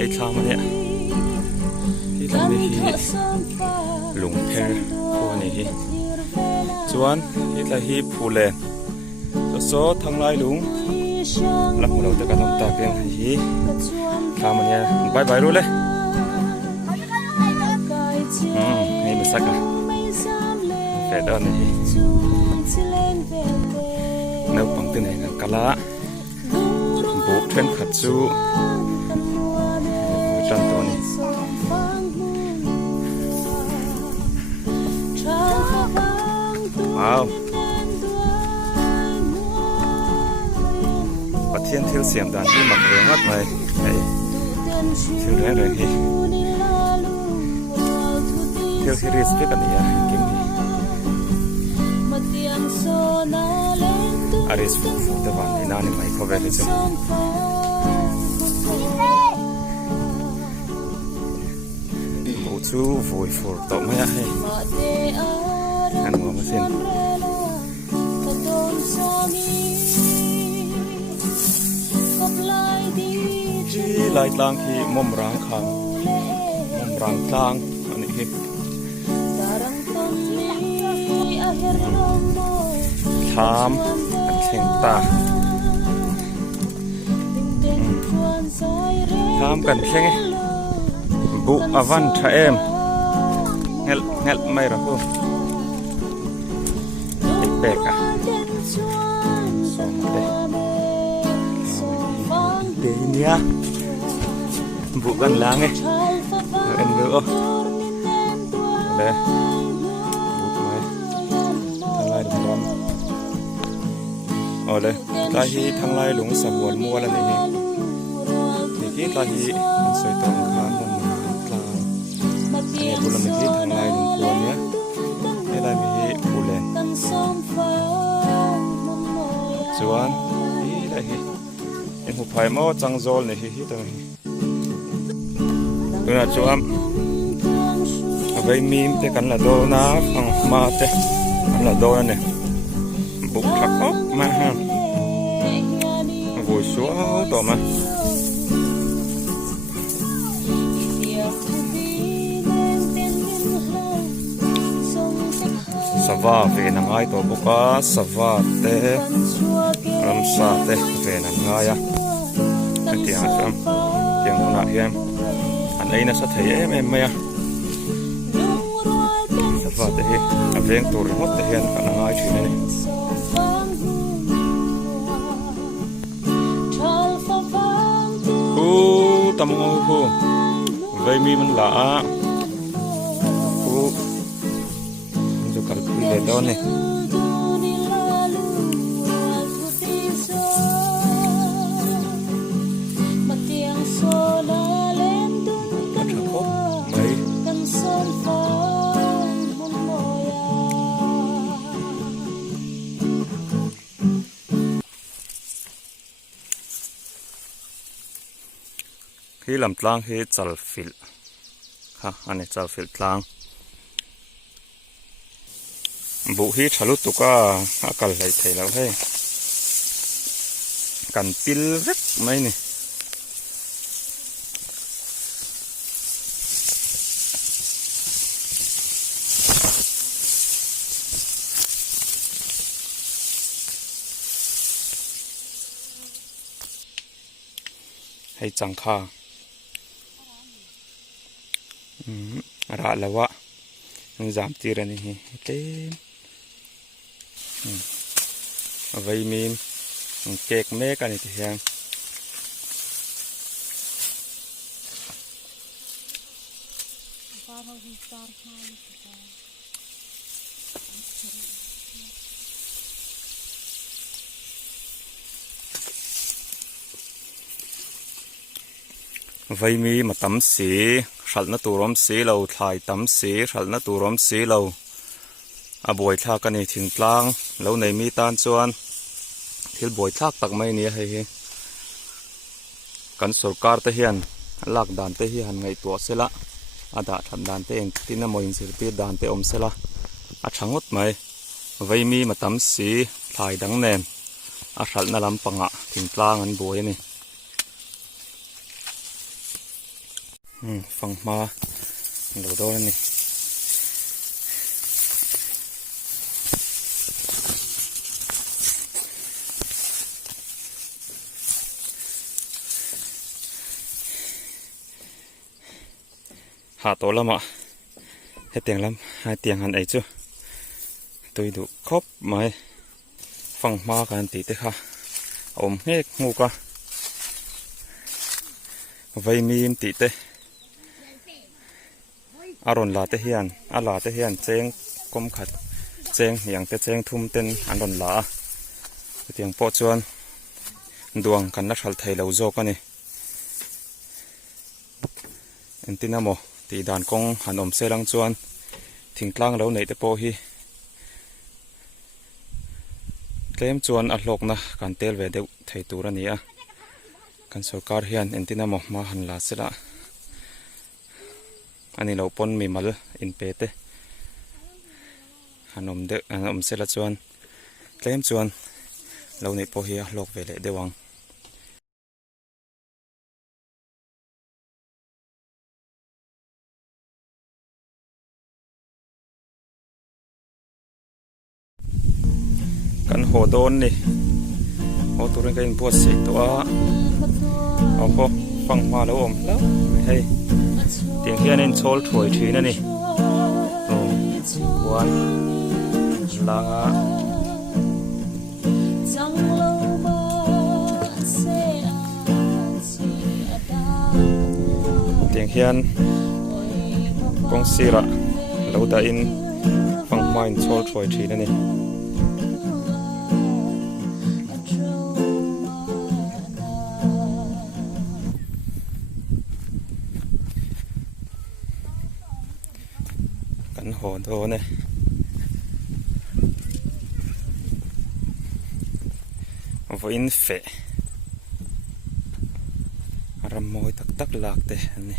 ไอ้ข้าวมันเนี่ยที่ทำให้หลงเพลพวกนี้จวนที่ทำให้ผู้เล่นโซ่ทั้งหลายหลงหลังเราจะการทำตาเพียงให้ข้าวมันเนี่ยบายบายรู้เลยให้มันสักอะแฝดด้านนี้เนื้อปังตื่นให้กันละบุกเทนขัดซูจันตัวนี้ว้าวปะเทียนเที่ยวเสียมดันที่หมักเรื่องมากเลยเที่ยวแรงเลยเที่ยวที่รีสเปกันนี่กินนี่อาริสฟูแต่วันนี้น่านี่ไม่เข้าไปเลยจ้ะโอ้ชูฟูยฟูต่อมาให้อันหัวมาสิที่ลายกลางที่มุมร้างข้างมุมร้างกลางอันนี้ถามกันเข่งตาถามกันเข่งบุอวันทะเอมเงลไม่หรอพูเด็กอ่ะสองเด็กเดี๋ยวนี้บุกันล้างไงเอ็นเบอร์เด้บุกไหมทางไล่หลงร้อนเอาเลยตาฮีทางไล่หลงสำวนมัวแล้วนี่ที่ตาฮีมันสวยตรงข้ามมันกลางเนี่ยบุญละมีที่ทางไล่หลงควรเนี้ยไม่ได้มีบุญเลยจวนนี่ได้ฮีเอ็นหัวไผ่หม้อจังโจลเนี่ยฮีตรงนี้ตัวน่ะจวนเอาไปมีมเตกันละโดนะฟังมาเตกันละโดนั่นเนี่ยบุกทักออกมาฮะบุกชัวต่อมาสวาเวนังไอตัวบุกาสวาเตรัมซาเตเวนังไงอะเกี่ยงกันเกี่ยงคนละเยี่ยมอันนี้น่าสะเทียมไหมอะสวาเตะเวียงตัวรีโมทเทียนกันนังไอที่นี่ตำงงผู้ไว้มีมันละผู้มันจะกัดขึ้นเลยตอนนี้ที่ลำกลางที่จัลฟิลค่ะอันนี้จัลฟิลกลางบุฮีทะลุตุก้าอาการไหลเทแล้วให้กันปิลเล็กไหมนี่ให้จังค่าระละวะจามตีระนี่เต็มไว้มีเก๊กเมกันนี่ที่ยังไว้มีมาตำสีฉันน่ะตัวร้อมสีเราถ่ายตำสีฉันน่ะตัวร้อมสีเราบวยท่ากันนี่ถึงกลางแล้วในมีตานจวนที่บวยทักตักไม่เนี่ยให้กันสุรการเทียนลากด่านเทียนไงตัวเสละอาดาทำด่านเทียนที่น้ำมันสิปีด่านเตอมเสละช่างงดไหมไว้มีมาตำสีถ่ายดังแนมฉันน่ะลำปังถึงกลางอันบวยนี่ phẳng mà lỗ đô này hạ tổ lắm ạ hết tiền lắm hai tiền hắn ấy chứ tôi đủ khóc mà phẳng mà cái tí thế ha ôm hết ngu quá vậy mìm tí thế aron là thế hiền là thế hiền chén công khát chén hiền thế chén thum tên aron là tiếng po chuan duang kan na thal thei lo zo ka ni entina mo ti dan kong hanom selang chuan thingtlang lo nei te po hi tlem chuan a hlok na kan tel ve deuh thei tur ani a kan sarkar hian entina mo ma han la sela ani lo pon mi mal in pe te hanom sela chuan tlem chuan lo nei po hi a hlok ve le dewang kan ho don ni ho turin kain buat sei to a ho phang ma lo om lo hei tiếng hian in chol thoi thin ani wan langa tiếng hian kong sira lo da in phang ma in chol thoi thin ani kan ho do ne voin fe ram moi tak tak lak te ani